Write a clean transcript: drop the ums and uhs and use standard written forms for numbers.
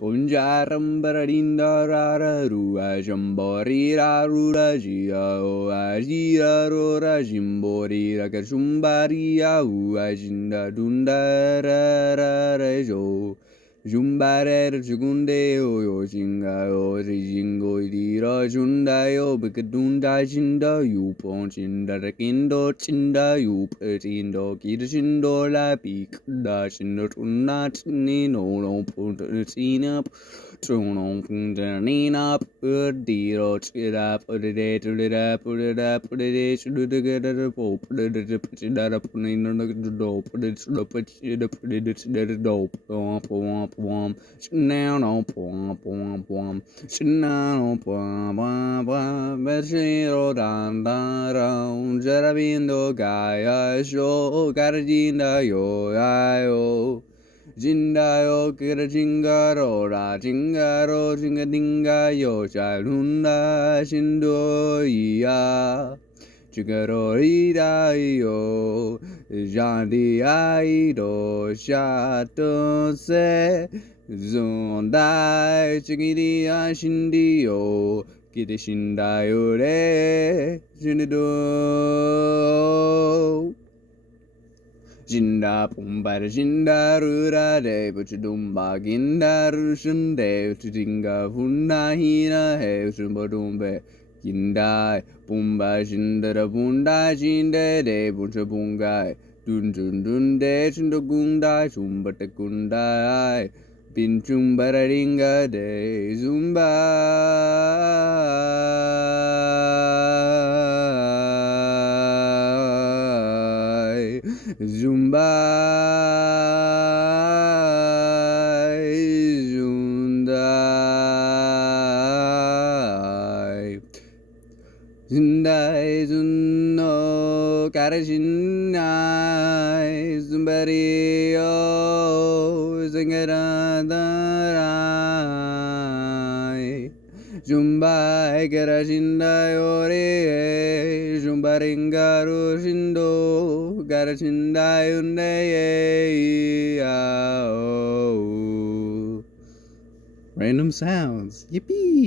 Punjaram baradinda rara rua jambori rura jia o ajira rora jimbori rakachumbari au ajinda dunda rara jo. Jumbare jugunde o yo jinga o jingo dira junda yo bikadunda jinda yu ponchinda rakindo chinda yu petindo kirshindo la pikda shindo tunna chini no puntina Trono puntanina perdiro chira put it up put it should get a pope put it up punina the dope put it up put it dope pom now no pom now pom Vecino dan Jarabindo Gaia show Garajinda yo Jindayo kira jingaro ra jingaro jingadinga yo shalunda shindo iya jingaro ida yo jandi aido shato se zondai chigiri shindi yo kite shindayo re shindo Jinda pumbara jinda rura de buchudumba ginda rushunde uchidinga huna hina he shumbadumbe jinda pumba jindara bunda jinde de buchabunga dun dun dun de chundagunda chumbata kunda pinchumbara ringa de zumba Zumba Zundai Zunno Karashinai Zumbario Zingaradarai Zumbai Karashindai Ore Zumbaringaru Shindo Karashindai Unde Random sounds. Yippee!